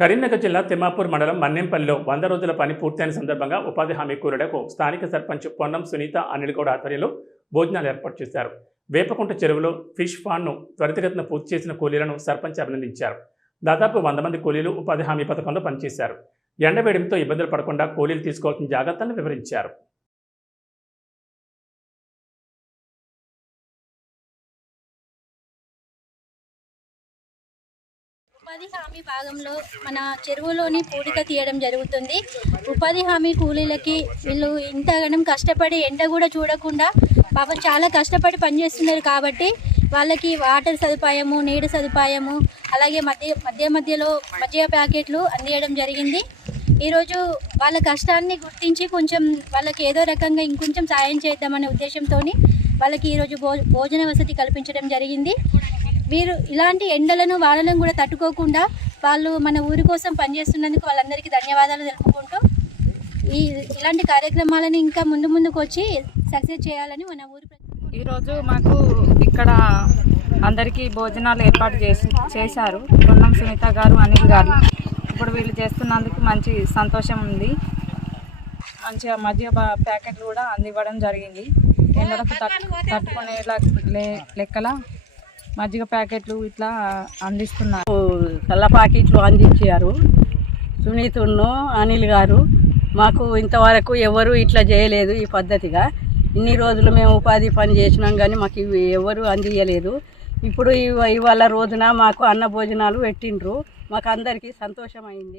కరీంనగర్ జిల్లా తిమ్మాపూర్ మండలం మన్నెంపల్లిలో 100 రోజుల పని పూర్తయిన సందర్భంగా ఉపాధి హామీ కూలీలకు స్థానిక సర్పంచ్ పొన్నం సునీత అనిల్ గౌడ్ ఆధ్వర్యంలో భోజనాలు ఏర్పాటు చేశారు. వేపకుంట చెరువులో ఫిష్ ఫాండ్ను త్వరితగతిన పూర్తి చేసిన కూలీలను సర్పంచ్ అభినందించారు. దాదాపు 100 మంది కూలీలు ఉపాధి హామీ పథకంలో పనిచేశారు. ఎండవేడిమితో ఇబ్బందులు పడకుండా కూలీలు తీసుకోవాల్సిన జాగ్రత్తలను వివరించారు. ఉపాధి హామీ భాగంలో మన చెరువులోని పూడిక తీయడం జరుగుతుంది. ఉపాధి హామీ కూలీలకి వీళ్ళు ఇంతగానం కష్టపడి ఎండ కూడా చూడకుండా పాపం చాలా కష్టపడి పనిచేస్తున్నారు కాబట్టి వాళ్ళకి వాటర్ సదుపాయము, నీటి సదుపాయము, అలాగే మధ్యలో మజ్జిగ ప్యాకెట్లు అందించడం జరిగింది. ఈరోజు వాళ్ళ కష్టాన్ని గుర్తించి కొంచెం వాళ్ళకి ఏదో రకంగా ఇంకొంచెం సాయం చేద్దామనే ఉద్దేశంతో వాళ్ళకి ఈరోజు భోజన వసతి కల్పించడం జరిగింది. వీరు ఇలాంటి ఎండలను వానలను కూడా తట్టుకోకుండా వాళ్ళు మన ఊరి కోసం పనిచేస్తున్నందుకు వాళ్ళందరికీ ధన్యవాదాలు తెలుపుకుంటూ ఇలాంటి కార్యక్రమాలను ఇంకా ముందుకు వచ్చి సక్సెస్ చేయాలని మన ఊరి ఈరోజు మాకు ఇక్కడ అందరికీ భోజనాలు ఏర్పాటు చేశారు పొన్నం సునీత గారు, అనిల్ గారు. ఇప్పుడు వీళ్ళు చేస్తున్నందుకు మంచి సంతోషం ఉంది. మంచిగా మధ్య ప్యాకెట్లు కూడా అందివ్వడం జరిగింది. ఎండలకు తట్టుకునే లెక్కల మజ్జిగ ప్యాకెట్లు ఇట్లా అందిస్తున్నారు. కళ్ళ ప్యాకెట్లు అందించారు సునీతను, అనిల్ గారు. మాకు ఇంతవరకు ఎవరు ఇట్లా చేయలేదు ఈ పద్ధతిగా. ఇన్ని రోజులు మేము ఉపాధి పని చేసినాం కానీ మాకు ఇవి ఎవరు అందియలేదు. ఇప్పుడు ఇవాళ రోజున మాకు అన్న భోజనాలు పెట్టిండ్రు. మాకు అందరికీ సంతోషమైంది.